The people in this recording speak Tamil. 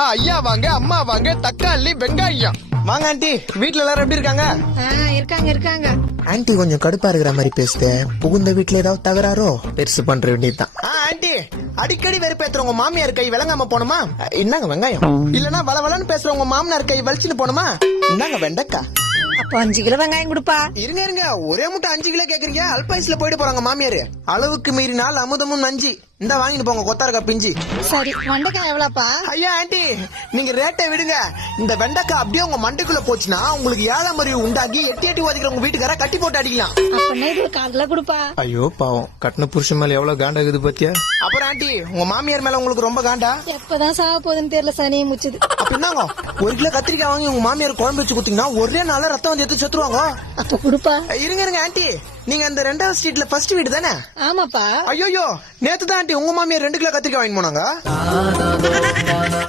ஐயா வாங்க, அம்மா வாங்க, தக்காளி வெங்காயம் வாங்க. ஆண்டி வீட்டுல எல்லாரும் எப்படி இருக்காங்க? இருக்காங்க. ஆண்டி கொஞ்சம் கடுப்பா இருக்கிற மாதிரி பேசுது. புகுந்த வீட்டுல ஏதாவது தகராறோ பெருசு பண்ற வேண்டியதுதான். ஆண்டி அடிக்கடி வெறுப்பேத்துறவங்க மாமியார் கை விளங்காம போனோமா? இன்னாங்க வெங்காயம். இல்லன்னா வளவளன்னு பேசுறவங்க மாமனார் கை வலிச்சுன்னு போனோமா? இன்னாங்க வெண்டைக்கா. அப்போ 5 கிலோ வெங்காயம் கொடுப்பா. இருங்க ஒரே முட்டை 5 கிலோ கேக்குறீங்க? அல்பாயுஸ்ல போயிட்டு போறாங்க மாமியாரு. அளவுக்கு மீறினால் அமுதமும் நஞ்சு. இந்த வாங்கிட்டு போங்க கொத்தாரக்கா பிஞ்சி. சரி, வெண்டைக்காய் எவ்வளோப்பா? ஐயா ஆண்டி நீங்க ரேட்டை விடுங்க. இந்த வெண்டைக்காய் அப்படியே உங்க மண்டைக்குள்ள போச்சுன்னா உங்களுக்கு ஏழாம் அறிவு உண்டாக்கி எட்டி ஓதிக்கிற உங்க வீட்டுக்கார கட்டி போட்டு அடிக்கலாம். அப்ப இது 1/4 கிலோ கொடுப்பா. ஐயோ பாவம், கட்டின புருஷன் மேல எவ்வளவு காண்டா இருக்குது பாத்தியா? அப்புறம் ஆண்டி உங்க மாமியார் மேல உங்களுக்கு ரொம்ப காண்டா? எப்பதான் சாக போகுதுன்னு தெரியல, சனியை முச்சுது. அப்படின்னாங்க 1 கிலோ கத்திரிக்காய் வாங்கி உங்க மாமியார் குழம்பு வச்சு குடுத்தீங்கன்னா ஒரே நாள ரத்தம் வந்து எடுத்து செத்துருவாங்க. அப்ப கொடுப்பா. இருங்க ஆண்டி, நீங்க அந்த 2வது ஸ்ட்ரீட்ல ஃபர்ஸ்ட் வீடு தானே? ஆமாப்பா. ஐயோ நேத்து தான் ஆண்டி உங்க மாமியார் 2 கிலோ கத்திரிக்காய் வாங்கி போனாங்க.